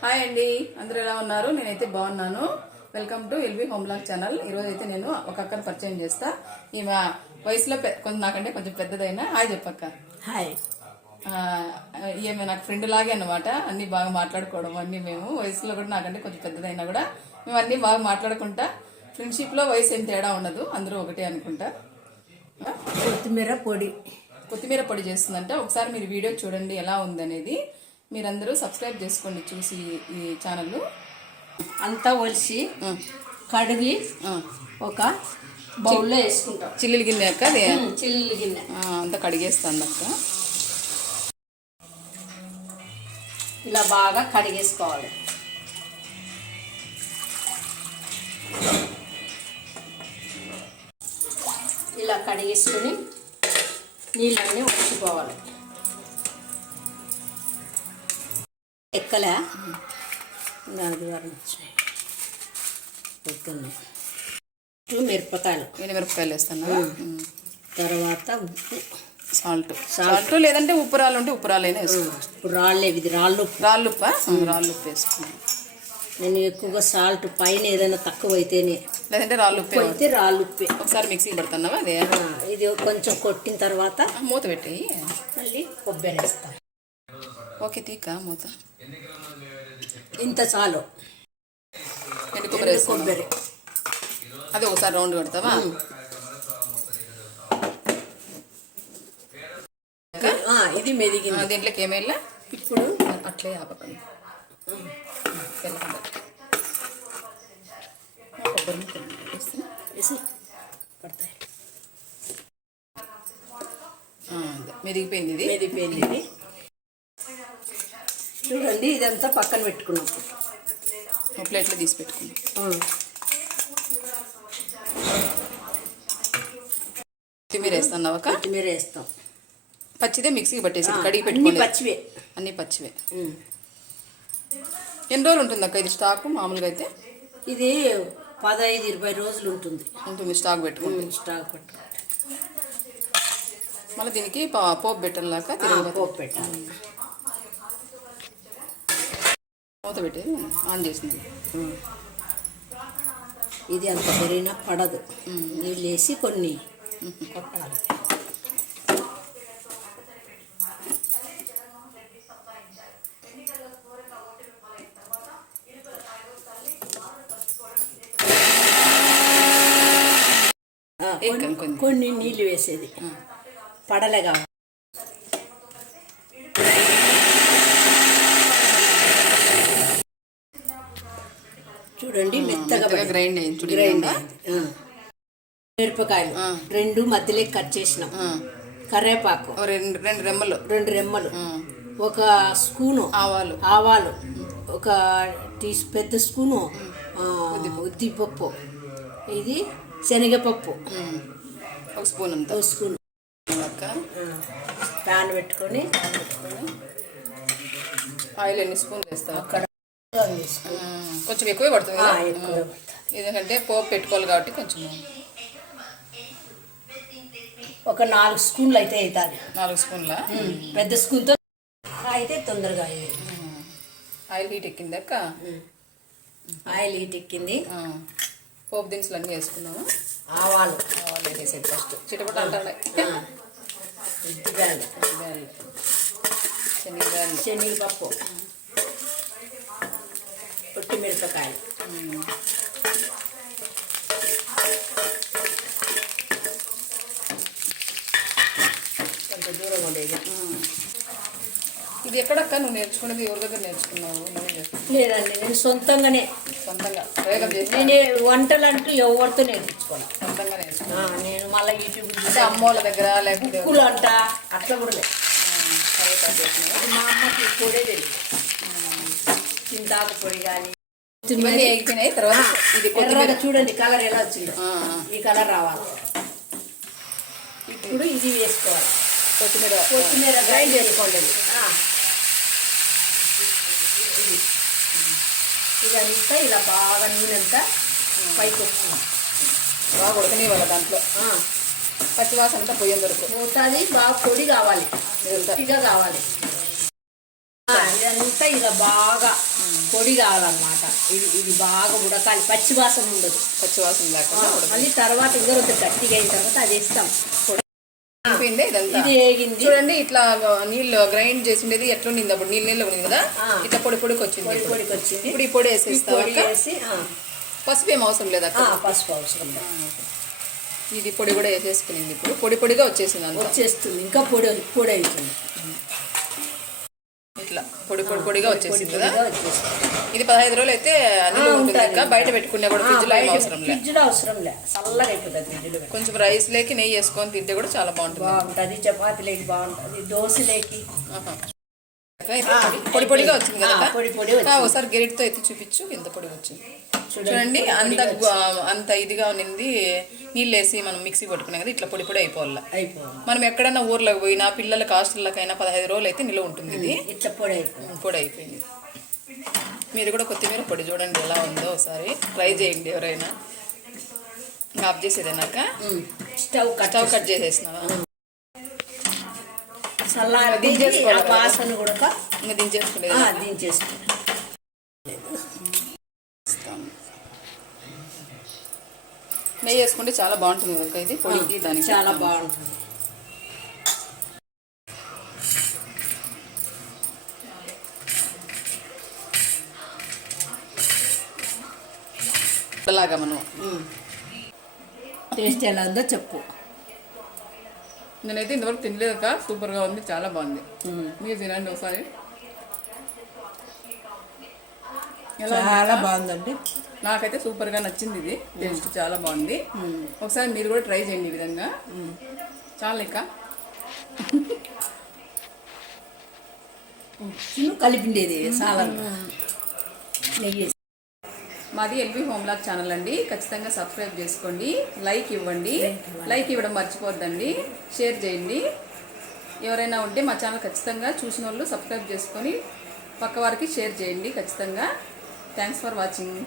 Hi అండి, అందరూ ఎలా ఉన్నారు? నేనైతే బాగున్నాను. Welcome to LB home blog channel. ఈరోజు అయితే నేను ఒక అక్కను పరిచయం చేస్తా. ఈమె వయసులో కొంచెం నాకంటే కొంచెం పెద్దదైనా. హాయ్ చెప్పక్క. హాయ్. ఈమె నాకు ఫ్రెండ్ లాగే అనమాట. అన్ని బాగా మాట్లాడుకోవడం, అన్ని మేము వయసులో కూడా నాకంటే కొంచెం పెద్దదైనా కూడా మేము అన్ని బాగా మాట్లాడుకుంటా. ఫ్రెండ్షిప్ లో వయసు ఏం తేడా ఉండదు, అందరూ ఒకటే అనుకుంటా. కొత్తిమీర పొడి చేస్తుందంట. ఒకసారి మీరు వీడియో చూడండి ఎలా ఉందనేది. మీరందరూ సబ్స్క్రైబ్ చేసుకోండి చూసి ఈ ఛానల్. అంతా ఒలిసి కడిగి ఒక బౌల్లో వేసుకుంటాం. చిల్లులు గిన్నె అక్క, అది చిల్లులు గిన్నె అంతా కడిగేస్తాను అక్క. ఇలా బాగా కడిగేసుకోవాలి. ఇలా కడిగేసుకొని నీళ్ళన్నీ ఉంచుకోవాలి. ఎక్కలే మిరపకాయలు వేస్తాను. తర్వాత ఉప్పు, సాల్ట్ లేదంటే ఉప్పు రాళ్ళు ఉంటే ఉప్పు రాళ్ళైనా వేసుకోవచ్చు. రాళ్ళు ఉప్పు వేసుకున్నాను. నేను ఎక్కువగా సాల్ట్ పైన ఏదైనా తక్కువ అయితేనే, లేదంటే రాళ్ళు ఉప్పు అయితే రాళ్ళు ఉప్పే. ఒకసారి మిక్సీ పడుతున్నావా? అదే ఇది కొంచెం కొట్టిన తర్వాత మూత పెట్టి మళ్ళీ కొబ్బరి వేస్తాం. ఓకే, తీక మూత. ఇంత చాలు. కొబ్బరి అదే ఒకసారి రౌండ్ కొడతావా? ఇది మెదిగింది. దీంట్లోకి ఏమైనా ఇప్పుడు అట్లే ఆపకండి. కొబ్బరి వేసి పడతాయి. మెదిగిపోయింది. ఇది చూడండి. ఇదంతా పక్కన పెట్టుకున్నాం. ప్లేట్లో తీసి పెట్టుకున్నాం. కొత్తిమీర వేస్తున్నావా? కొత్తిమీర వేస్తాం. పచ్చిదే మిక్సీకి పట్టేసి కడిగి పెట్టుకోండి. పచ్చివే, అన్ని పచ్చివే. ఎన్ని రోజులు ఉంటుంది అక్క ఇది స్టాక్? మామూలుగా అయితే ఇది 15-20 రోజులు ఉంటుంది స్టాక్ పెట్టుకోండి. మళ్ళీ దీనికి పోపు పెట్టాలాక పోపు పెట్టాలి. మూత పెట్టి ఆన్ చేసింది. ఇది అంత పెరిగినా పడదు. నీళ్ళు వేసి కొన్ని కొట్టాలి. కొన్ని నీళ్ళు వేసేది పడలే కావాలి. చూడండి, మెత్తగా గ్రైండ్ అయింది. మిరపకాయలు 2 మధ్యలో కట్ చేసినాం. కరివేపాకు 2 రెమ్మలు, ఒక స్పూను ఆవాలు, ఒక పెద్ద స్పూను ఉద్దిపప్పు, ఇది శనగపప్పు, ఒక స్పూన్ ప్యాన్ పెట్టుకొని ఆయిల్ ఎన్ని స్పూన్లు వేస్తావు? కొంచెం ఎక్కువే పడుతుంది ఎందుకంటే పోపు పెట్టుకోవాలి కాబట్టి. కొంచెం ఒక 4 స్పూన్లు అయితే అవుతుంది. 4 స్పూన్ల పెద్ద స్పూన్తో అయితే తొందరగా ఆయిల్ హీట్ ఎక్కింది అక్క. ఆయిల్ హీట్ ఎక్కింది. పోపు దినుసులు అన్నీ వేసుకున్నాము. ఆవాలు వేసేది ఫస్ట్ చిటపట అంటాడు. శనగపప్పు, మిరపకాయలు, కొంచెం దూరం ఉండేది. ఇది ఎక్కడక్క నువ్వు నేర్చుకున్నది? ఎవరి దగ్గర నేర్చుకున్నావు? లేదండి, నేను సొంతంగా నేను వంటలు అంటూ ఎవరితో నేర్చుకోవాలి. సొంతంగా నేర్చుకున్నాను నేను. మళ్ళీ యూట్యూబ్ అమ్మోళ్ళ దగ్గర లేకపోతే కుక్కులు అంట అట్లా కూడా లేదు. మా అమ్మకి పొడే తెలియదు. చింతాకు పొడి కానీ ఎగిపోయినాయి. తర్వాత ఇది కొద్దిగా చూడండి కలర్ ఎలా వచ్చిందో, ఈ కలర్ రావాలి. ఇప్పుడు ఇది వేసుకోవాలి. కొత్తిమీర గ్రైండ్ చేసుకోండి. ఇదంతా ఇలా బాగా నూనెంతా పైకి వస్తుంది. బాగా ఉడకనివ్వాలి. దాంట్లో పచ్చివాసన అంతా పొయ్యం వరకు పోతుంది. బాగా పొడి కావాలి, గట్టిగా కావాలి. ఇదంతా ఇలా బాగా పొడి కావాలన్నమాట. ఇది బాగా ఉడకాలి, పచ్చి వాసన ఉండదు. పచ్చివాసన లేకుండా మళ్ళీ తర్వాత ఇంకొక గట్టిగా అయిన తర్వాత అది వేస్తాం. అయిపోయింది ఇదంతా. ఇది వేగింది చూడండి, ఇట్లా నీళ్ళు గ్రైండ్ చేసిండేది ఎట్లా ఉండింది అప్పుడు, నీళ్ళు ఉంది కదా, ఇట్లా పొడి పొడికి వచ్చింది. పొడికి వచ్చింది. ఇప్పుడు ఈ పొడి వేసేస్తాం. వేసి పసుపు ఏం అవసరం లేదా? పసుపు అవసరం లేదు. ఇది పొడి కూడా వేసేసుకునింది. ఇప్పుడు పొడి పొడిగా వచ్చేసింది, అంతా వచ్చేస్తుంది. ఇంకా పొడి పొడి అవుతుంది. ఇట్లా పొడి పొడి పొడిగా వచ్చేసింది కదా. ఇది 15 రోజులు అయితే నిల్వ ఉంటుంది. ఇంకా బయట పెట్టుకునే కూడా ఫ్రిడ్జ్ లో ఏం అవసరం లేదు. ఫ్రిడ్జ్ లో అవసరం లేదు, చల్లగా అయిపోతుంది ఫ్రిడ్జ్ లో. కొంచెం రైస్ లేకి నెయ్యి వేసుకొని తింటే కూడా చాలా బాగుంటుంది. చపాతీ లేకి బాగుంటుంది, దోశ లేకి. పొడి పొడిగా వచ్చింది కదా. పొడి పొడి ఒకసారి గెరిటితో ఎత్తి చూపించు ఎంత పొడి వచ్చింది. చూడండి, అంత ఇదిగా ఉన్నింది. నీళ్ళు వేసి మనం మిక్సీ పట్టుకున్నాం కదా, ఇట్లా పొడి పొడి అయిపోవాలి. మనం ఎక్కడైనా ఊర్లోకి పోయినా పిల్లలకి హాస్టల్లకైనా 15 రోజులు అయితే నిల్వ ఉంటుంది. ఇది ఇట్లా పొడి అయిపోయింది. మీరు కూడా కొత్తిమీర పొడి చూడండి ఎలా ఉందో, ఒకసారి ట్రై చేయండి ఎవరైనా. ఆఫ్ చేసేదేనాక స్టవ్ కట్ చేసేసిన దించేసుకోవాలి. వాసన కూడా ఇంకా దించేసుకునేది. నెయ్యి వేసుకుంటే చాలా బాగుంటుంది కదా ఇది పొడికి, దానికి చాలా బాగుంటుంది. అలాగా మనం టేస్ట్ ఎలా ఉందో చెప్పు. నేనైతే ఇంతవరకు తినలేక సూపర్గా ఉంది, చాలా బాగుంది. మీరు తినండి ఒకసారి. చాలా బాగుందండి. నాకైతే సూపర్గా నచ్చింది. ఇది టేస్ట్ చాలా బాగుంది. ఒకసారి మీరు కూడా ట్రై చేయండి ఈ విధంగా. చాలా లెక్క కలిపిండేది చాలా నెయ్యి. మాది ఎల్బీ హోమ్ బ్లాగ్ ఛానల్ అండి. ఖచ్చితంగా సబ్స్క్రైబ్ చేసుకోండి, లైక్ ఇవ్వండి. లైక్ ఇవ్వడం మర్చిపోద్దండి, షేర్ చేయండి. ఎవరైనా ఉంటే మా ఛానల్ ఖచ్చితంగా చూసిన వాళ్ళు సబ్స్క్రైబ్ చేసుకొని పక్క వారికి షేర్ చేయండి ఖచ్చితంగా. Thanks for watching.